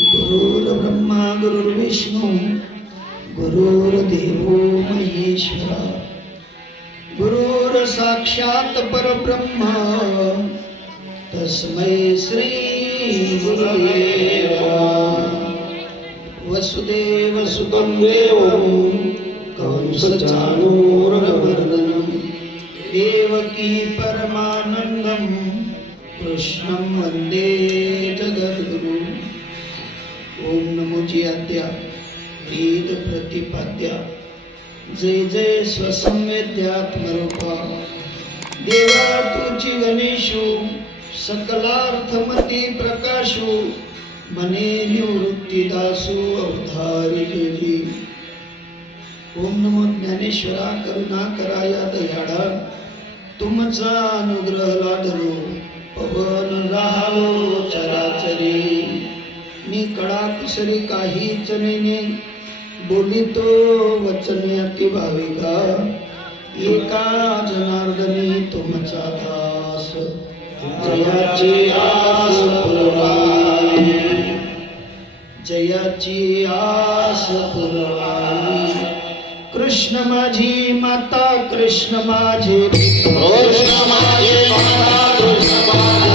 गुरुर्ब्रह्मा गुरुर्विष्णू गुरुर्देवो महेश्वरा गुरुर्साक्षात् परब्रह्म तस्मै श्री गुरवे वसुदेवसुतं देवं कंसचाणूरमर्दनं देवकी परमानन्दं कृष्णं वन्दे जगद्गुरु। ओम नमो जी आद्या वेद प्रतिपाद्या जय जय स्वसंवेद्यात्मरूपा देवा तुझी गणेशु सकलार्थमती प्रकाशु मने निवृत्तीदासु अवधारी देवी। ओम नमो ज्ञानेश्वरा करुणा कराया दयाळा तुमचा अनुग्रह लाडलो पवन राहालो चराचरी मी कडा कुसरी काहीच नेने बोलितो वचने अति भाविका एका जनार्दनी तुमचा दास जयाची आस पुरवाई जयाची आस पुरवाई। कृष्ण माझी माता कृष्ण माझे कृष्ण माझे माता कृष्ण माझे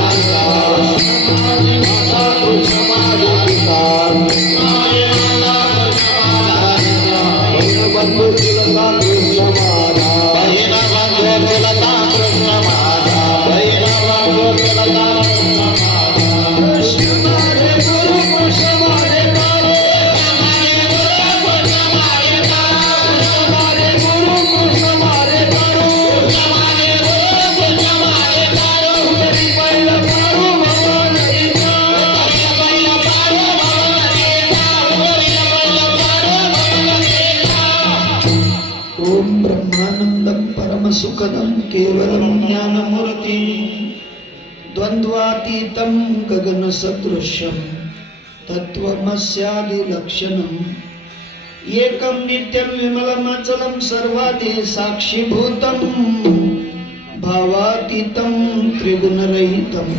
माता कृष्ण माझे पिता बंधु तुलता कृष्ण माझा बहिणा बंधु तुलता कृष्ण माझा बहिणा बंधु तुलता कृष्ण माझे गुरु कृष्ण माझे सुखदं केवलं ज्ञानमूर्ति द्वन्द्वातीतं गगनसदृशं तत्त्वमस्यादिलक्षणम् एकं नित्यं विमलमचलं सर्वादि साक्षीभूतं भावातीतं त्रिगुणरहितं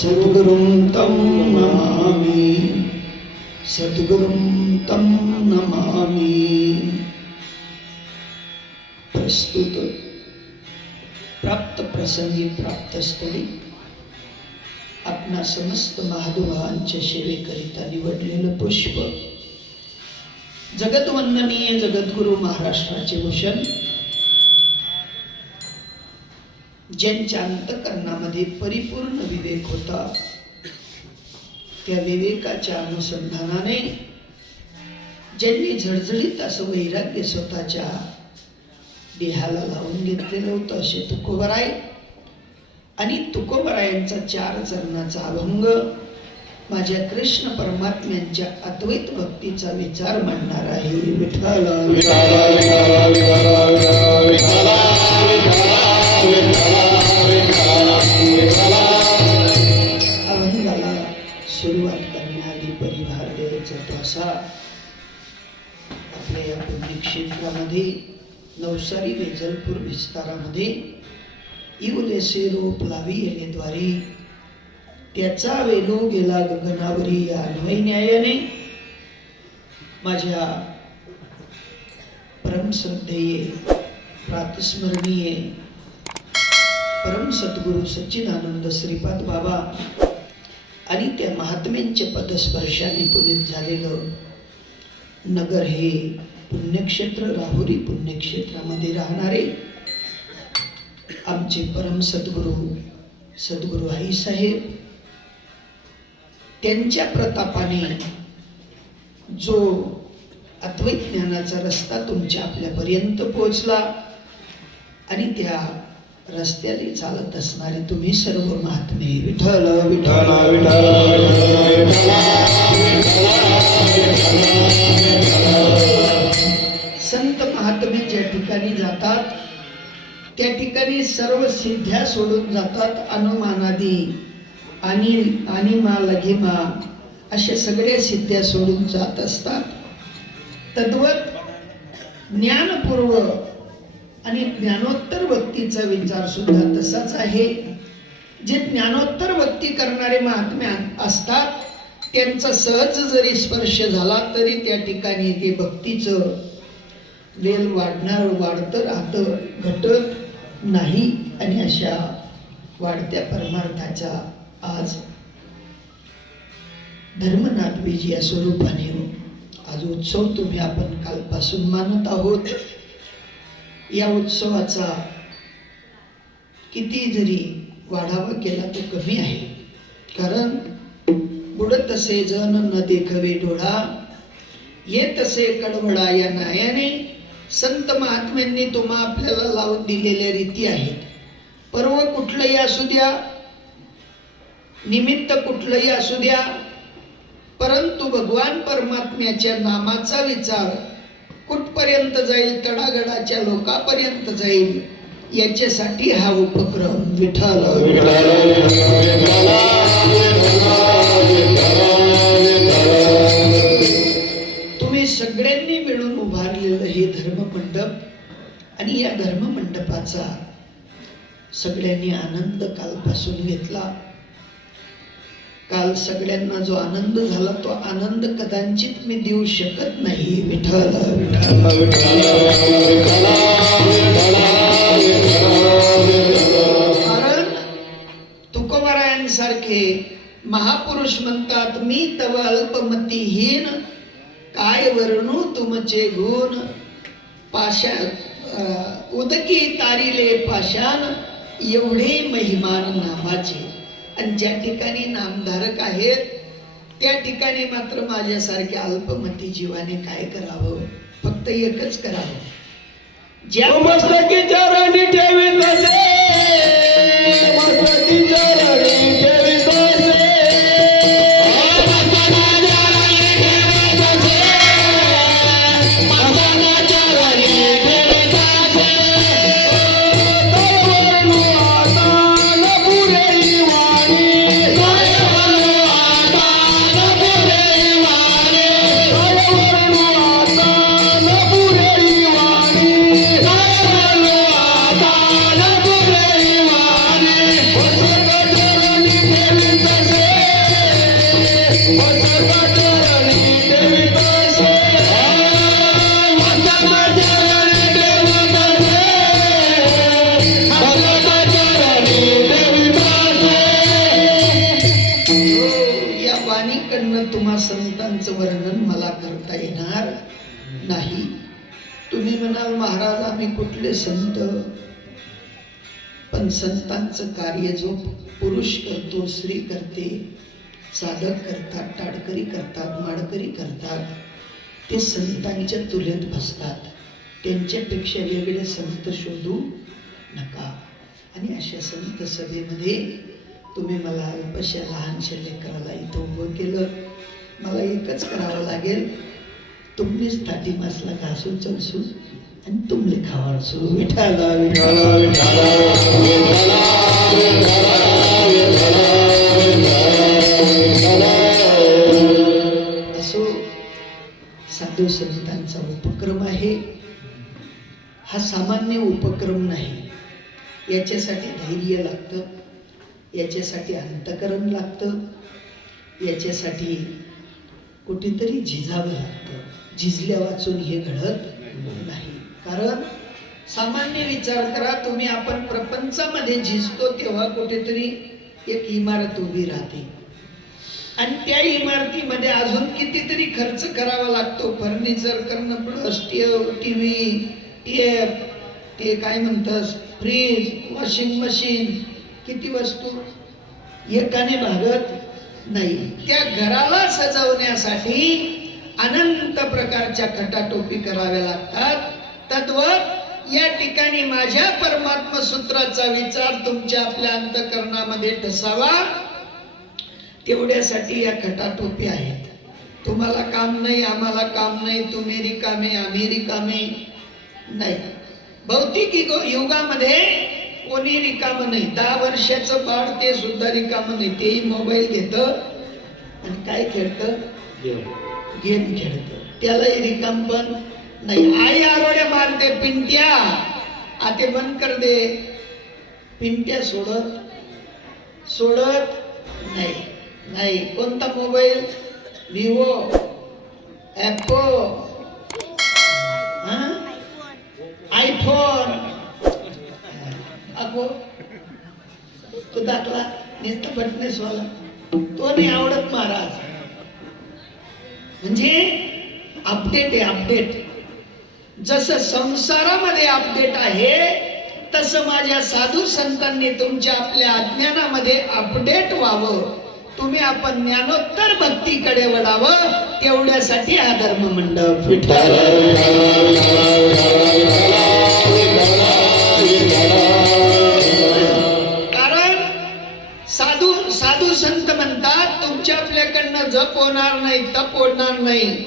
सद्गुरुं तं नमामि सद्गुरुं तं नमामि। प्रस्तुत प्राप्त प्रसंगी प्राप्त स्थळी आपणा समस्त महानुभावांच्या सेवेकरिता निवडलेलं पुष्प जगद्वंदनीय जगद्गुरु महाराष्ट्राचे भूषण ज्यांच्या अंतःकरणामध्ये परिपूर्ण विवेक होता त्या विवेकाच्या अनुसंधानाने ज्यांनी झळझळीत असं वैराग्य स्वतःच्या देहाला लावून घेतलेलं होतं असे तुकोबराय आणि तुकोबरायांचा 4 चरणाचा अभंग माझ्या कृष्ण परमात्म्यांच्या अद्वैत भक्तीचा विचार मांडणार आहे। विठ्ठल अभंगाला सुरुवात करण्याआधी परिभार द्यायचा तो असा, आपल्या या पुण्यक्षेत्रामध्ये नवसारी वेजलपूर विस्तारामध्ये इवलेसे रोप लावी येलेद्वारी त्याचा वेलो गेला गगनावरी या अन्वय न्यायाने माझ्या परमश्रद्धेय प्रातस्मरणीय परम सद्गुरु सच्चिदानंद श्रीपाद बाबा आणि त्या महात्म्यांच्या पदस्पर्शाने पुनीत झालेलं नगर हे पुण्यक्षेत्र राहुरी पुण्यक्षेत्रामध्ये राहणारे आमचे परम सद्गुरु आई साहेब त्यांच्या प्रतापाने जो अद्वैत ज्ञानाचा रस्ता तुमच्या आपल्यापर्यंत पोहोचला आणि त्या रस्त्याने चालत असणारे तुम्ही सर्व महात्मे विठ्ठल विठ्ठल विठ्ठल संत महात्मे ज्या ठिकाणी जातात त्या ठिकाणी सर्व सिद्ध्या सोडून जातात। अनुमानादी आणि मा लघिमा अशा सगळ्या सिद्ध्या सोडून जात असतात। तद्वत ज्ञानपूर्व आणि ज्ञानोत्तर भक्तीचा विचार सुद्धा तसाच आहे। जे ज्ञानोत्तर भक्ती करणारे महात्मे असतात त्यांचा सहज जरी स्पर्श झाला तरी त्या ठिकाणी ते भक्तीचं वेल वाढतं राहतं, घटत नाही. आणि अशा वाढत्या परमार्थाचा आज धर्मनाथबीज या स्वरूपाने आज उत्सव तुम्ही आपण कालपासून मानत आहोत. या उत्सवाचा किती जरी वाढावा केला तो कमी आहे. कारण बुडत असे जन न देखवे डोळा, येत असे कडवडा या नायाने. संत महात्म्यांनी तुम्हा आपल्याला लावून दिलेल्या रीती आहेत. पर्व कुठलंही असू द्या, निमित्त कुठलंही असू द्या, परंतु भगवान परमात्म्याच्या नामाचा विचार कुठपर्यंत जाईल, तडागडाच्या लोकांपर्यंत जाईल, याच्यासाठी हा उपक्रम. विठ्ठल तुम्ही सगळ्यांनी मिळून उभारलेलं हे धर्ममंडप आणि या धर्ममंडपाचा सगळ्यांनी आनंद कालपासून घेतला. काल सगळ्यांना जो आनंद झाला तो आनंद कदाचित मी देऊ शकत नाही. विठ्ठल कारण तुकोबारायांसारखे महापुरुष म्हणतात, मी तव अल्पमतीहीन, काय वर्णू तुमचे गुण, पाषाण उदकी तारिले पाषाण, एवढे महिमान नामाचे. आणि ज्या ठिकाणी नामधारक आहेत त्या ठिकाणी मात्र माझ्यासारख्या अल्पमती जीवाने काय करावं? फक्त एकच करावं, ज्या मस्तकी चरणी ठेवीत असे, मस्तकी चरणी ठेवीत असे, तुम्हा संतांचं वर्णन मला करता येणार नाही. तुम्ही म्हणाल महाराज आम्ही कुठले संत, पण संतांचं कार्य जो पुरुष करतो, स्त्री करते, साधक करतात, टाडकरी करतात, माडकरी करतात, ते संतांच्या तुल्यात बसतात. त्यांच्यापेक्षा वेगळे संत शोधू नका. आणि अशा संत सभेमध्ये तुम्ही मला अल्पशा लहानशा लेकराला इथं उभं केलं. मला एकच करावं लागेल, तुम्हीच ताटी मासला घासून चलसून आणि तुमले खावाडसू. विठाला विठाला विठाला असो साधू संतांचा उपक्रम आहे. हा सामान्य उपक्रम नाही. याच्यासाठी धैर्य लागतं, याच्यासाठी अंतकरण लागतं, याच्यासाठी कुठेतरी झिजावं लागतं. झिजल्या वाचून हे घडत नाही. कारण सामान्य विचार करा तुम्ही, आपण प्रपंचामध्ये झिजतो तेव्हा कुठेतरी एक इमारत उभी राहते आणि त्या इमारतीमध्ये अजून कितीतरी खर्च करावा लागतो. फर्निचर करणं पडतं, स्टेव, टीव्ही, टेप, ते काय म्हणतात, फ्रीज, वॉशिंग मशीन, किती वस्तू एकाने भागत नाही. त्या घराला सजवण्यासाठी अनंत प्रकारच्या खटाटोपी कराव्या लागतात. तद्वत या ठिकाणी माझ्या परमात्मा सूत्राचा विचार तुमच्या आपल्या अंतःकरणामध्ये ठसावा, तेवढ्यासाठी या खटाटोपी आहेत. तुम्हाला काम नाही, आम्हाला काम नाही, तुम्ही रिकामे आम्ही रिकामे नाही. भौतिक युगामध्ये कोणी रिकाम नाही. 10 वर्षाचं बाळ ते सुद्धा रिकाम नाही. तेही मोबाईल घेतं आणि काय खेळतं, गेम खेळतं. त्यालाही रिकाम पण नाही. आई आरोड्या मारते, पिंट्या आते बंद कर दे, पिंट्या सोडत नाही. नाही. कोणता मोबाईल? Vivo, ॲपो, iPhone. अगो तो दाखला नुसतं फटनेस वाला तो नाही आवडत महाराज. म्हणजे अपडेट आहे, अपडेट. जसं संसारामध्ये अपडेट आहे तसं माझ्या साधू संतांनी तुमच्या आपल्या अज्ञानामध्ये अपडेट व्हावं. तुम्ही आपण ज्ञानोत्तर भक्तीकडे वळावं तेवढ्यासाठी हा धर्म मंडप. कारण साधू साधू संत म्हणतात तुमच्या आपल्याकडनं जप होणार नाही, तप होणार नाही,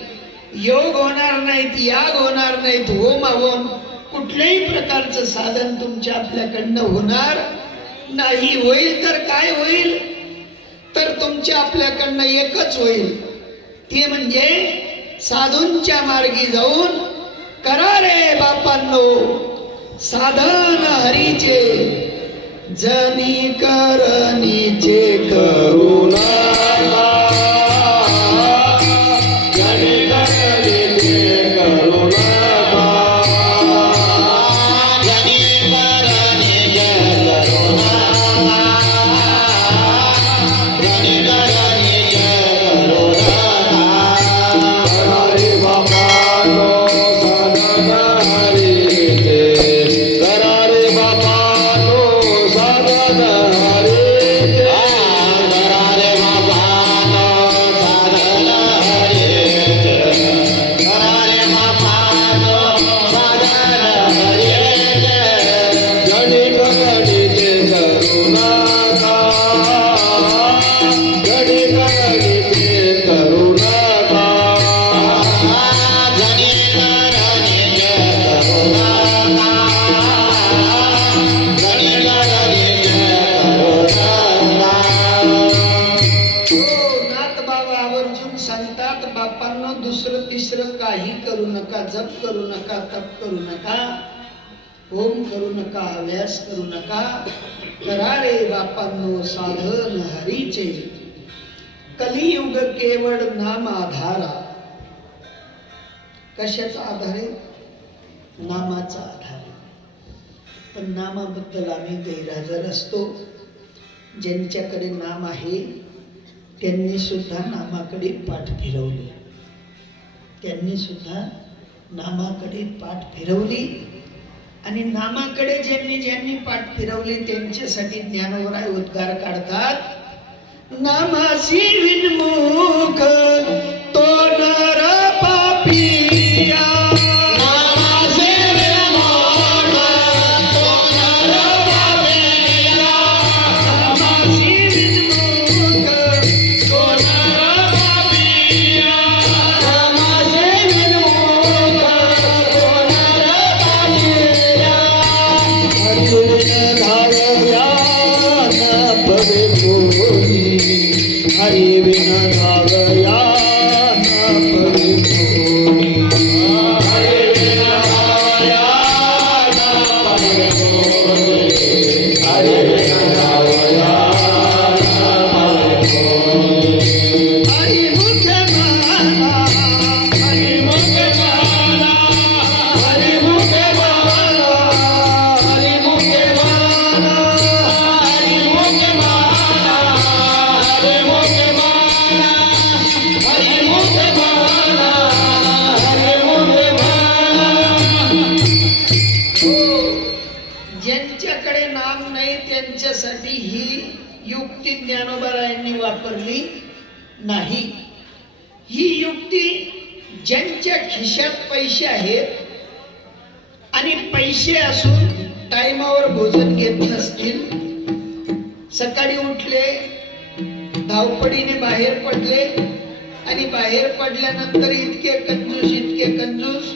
योग होणार नाहीत, याग होणार नाहीत, होम हवन कुठल्याही प्रकारचं साधन तुमच्या आपल्याकडनं होणार नाही. होईल तर काय होईल? तर तुमच्या आपल्याकडनं एकच होईल, ते म्हणजे साधूंच्या मार्गी जाऊन करा रे बापांनो साधन हरीचे, जनी करणीचे करुणा. जप करू नका, तप करू नका, होम करू नका, व्यास करू नका, करा रे बापांनो साधन हरीचे. कलियुग केवळ नाम आधारा. कशाचा आधार आहे? नामाचा आधार आहे. पण नामाबद्दल आम्ही गैरहजर असतो. ज्यांच्याकडे नाम आहे त्यांनी सुद्धा नामाकडे पाठ फिरवली, त्यांनी सुद्धा नामाकडे पाठ फिरवली. आणि नामाकडे ज्यांनी ज्यांनी पाठ फिरवली त्यांच्यासाठी ज्ञानोबराय उद्गार काढतात. नामासी विनमुख तो नर पापिया, नामासी विनमुख तो नर पापिया, नामासी विनमुख तो नर पापिया, नामासी विनमुख तो नर पापिया. हरि बिन धावया न परि कोनी, हरि बिन धावया न परि कोनी, हरि बिन धावया न परि कोनी. हरि मुख माला, हरि मुख माला, हरि मुख माला, हरि मुख माला, हरि मुख माला, हरि मुख माला, हरि मुख माला, हरि मुख माला. ज्यांच्याकडे नाम नाही त्यांच्यासाठी ही युक्ती ज्ञानोबरायांनी वापरली नाही. ही युक्ती ज्यांच्या खिशात पैसे आहेत आणि पैसे असून टाइमावर भोजन घेत नसतील, सकाळी उठले, धावपडीने बाहेर पडले आणि बाहेर पडल्यानंतर इतके कंजूस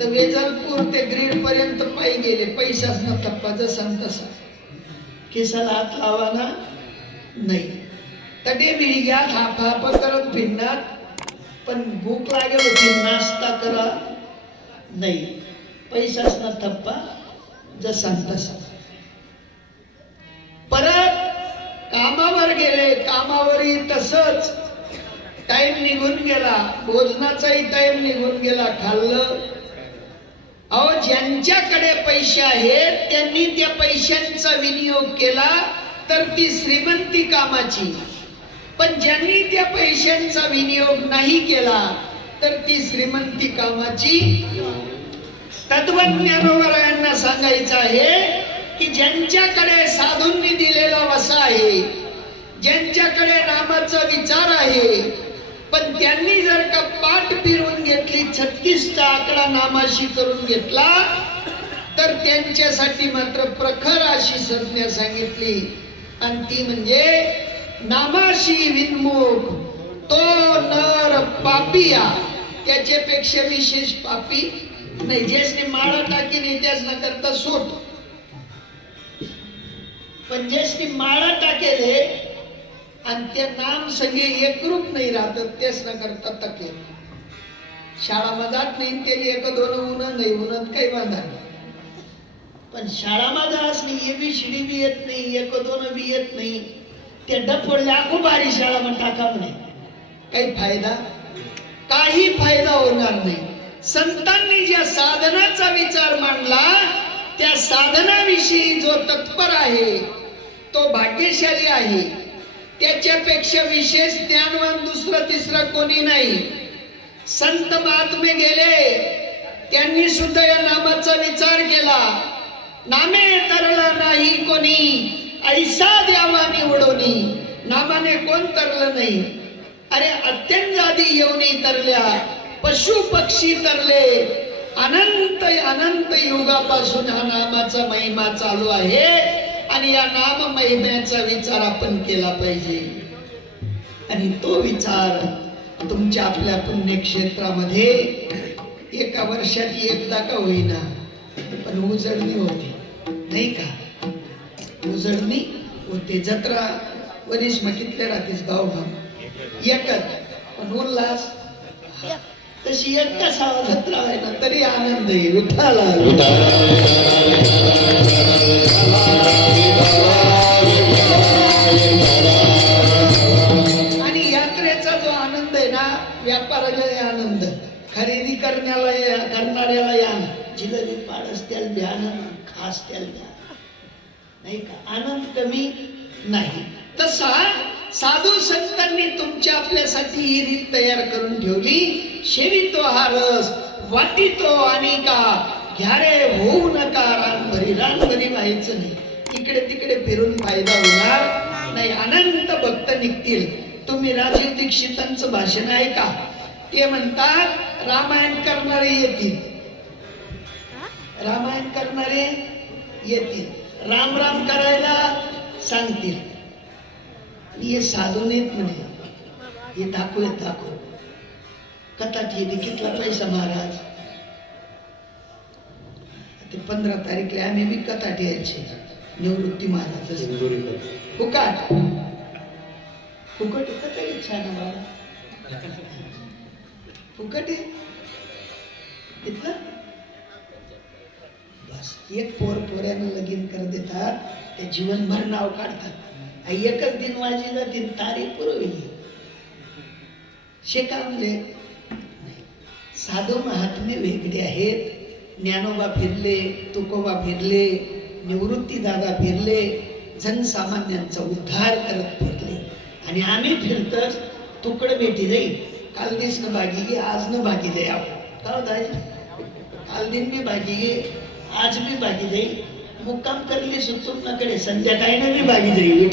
तर वेजालपूर ते ग्रीड पर्यंत पायी गेले, पैसाच न टप्पा जसा तसा, खिसाला हात लावाना नाही. तटे विळग्यात हाफ करत फिरणार, पण भूक लागेल होती, नाश्ता करा नाही, पैसाच न थप्पा जसा तसा. परत कामावर गेले, कामावरही तसंच टाइम निघून गेला, भोजनाचाही टाइम निघून गेला, खाल्लं. अहो, ज्यांच्याकडे पैसे आहेत त्यांनी त्या पैशांचा विनियोग केला तर ती श्रीमंती कामाची, पण ज्यांनी त्या पैशांचा विनियोग नाही केला तर ती श्रीमंती कामाची. तत्वज्ञानोवरायांना सांगायचं आहे की ज्यांच्याकडे साधूंनी दिलेला वसा आहे, ज्यांच्याकडे नामाचा विचार आहे, पण त्यांनी जर का पाठ फिरवून घेतली, 36चा आकडा नामाशी करून घेतला, तर त्यांच्यासाठी मात्र प्रखर अशी संज्ञा सांगितली, आणि ती म्हणजे नामाशी विन्मुख तो नर पापिया. त्याच्यापेक्षा विशेष पापी नाही. ज्यासने माळा टाकी नाही त्याच न करता सोट, पण ज्यासने माळा टाकेले आणि त्या नाम संगे एकरूप नाही राहत तेच न करता तके. शाळाમાં जात नाही त्याला एक दोन उन्हा नाही, उन्हात काही बांधा, पण शाळाમાં जास नाही, एबीसीडी बी येत नाही, एक दोन बी येत नाही, त्या डफोड लाखो बारी शाळाમાં टाका म्हणे, काही फायदा? काही फायदा होणार नाही. संतांनी ज्या साधनाचा विचार मांडला त्या साधनाविषयी जो तत्पर आहे तो भाग्यशाली आहे. त्याच्यापेक्षा विशेष ज्ञानवान दुसरं तिसरं कोणी नाही. संत महात्मे गेले, त्यांनी सुद्धा या नामाचा विचार केला. नामे तरला नाही कोणी, ऐसा द्यावा निवडोनी. नामाने कोण तरलं नाही. अरे अत्यंत आधी येऊनी तरल्या, पशु पक्षी तरले, अनंत अनंत युगापासून हा नामाचा महिमा चालू आहे, आणि या नाम महिम्याचा विचार आपण केला पाहिजे. आणि तो विचार तुमच्या आपल्या पुण्यक्षेत्रामध्ये एका वर्षात एकदा का होईना पण उजळणी होते, नाही का? उजळणी होते. जत्रा वरीस मकीतल्या राहतेस गाव एकच, पण उल्हास तशी एकटा सावा जत्रा आहे ना तरी आनंद आहे. विठ्ठला आणि यात्रेचा जो आनंद आहे ना, व्यापाराला आनंद, खरेदी करणाऱ्याला या, जिलेबी पाडस त्याला द्यान, खास त्याला द्या, नाही का? आनंद कमी नाही. तसा साधू संतांनी तुमच्या आपल्यासाठी ही रीत तयार करून ठेवली. शेवितो हा रस, वाटितो आणि का घ्यारे होऊ नका रानभरी. रानभरी व्हायचं नाही, इकडे तिकडे फिरून फायदा होणार नाही. अनंत भक्त निघतील. तुम्ही राजीव दीक्षितांचं भाषण आहे का? ते म्हणतात रामायण करणारे येतील, रामायण करणारे येतील, राम राम करायला सांगतील. ये साधू नाहीत म्हणे, हे दाखव दाखव. कथाची कितला पैसा महाराज? ते 15 तारीखला आम्ही बी कथा ठेवायची, निवृत्ती महाराज फुकाट फुकट कथा छान बाबा, फुकट इथलं बस. एक पोऱ्यानं लगीन कर देतात, ते जीवनभर नाव काढतात. एकच दिन वाजी जाते तारी पुरवली शेकावले. साधू महात्मे वेगळे आहेत. ज्ञानोबा फिरले, तुकोबा फिरले, निवृत्ती दादा फिरले, जनसामान्यांचा उद्धार करत फिरले. आणि आम्ही फिरतच तुकड भेटी जाईल. काल दिसन भागी गे, आज न भागी जाई. आपण काल दिन मी भागी गे, आज भी भागी जाई. मुक्काम करली सुतून संध्याकाळी भी भागी जाई.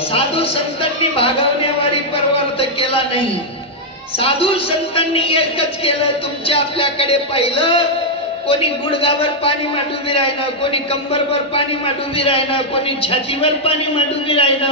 साधू संतांनी भागवण्यावारी परवर्त केला नाही. साधू संतांनी एकच केलं, तुमच्या आपल्याकडे पाहिलं. कोणी गुडघावर पाणी मांडूबी राहिना, कोणी कंबरवर पाणी मांडूबी राहिना, कोणी छातीवर पाणी मांडूबी राहिना.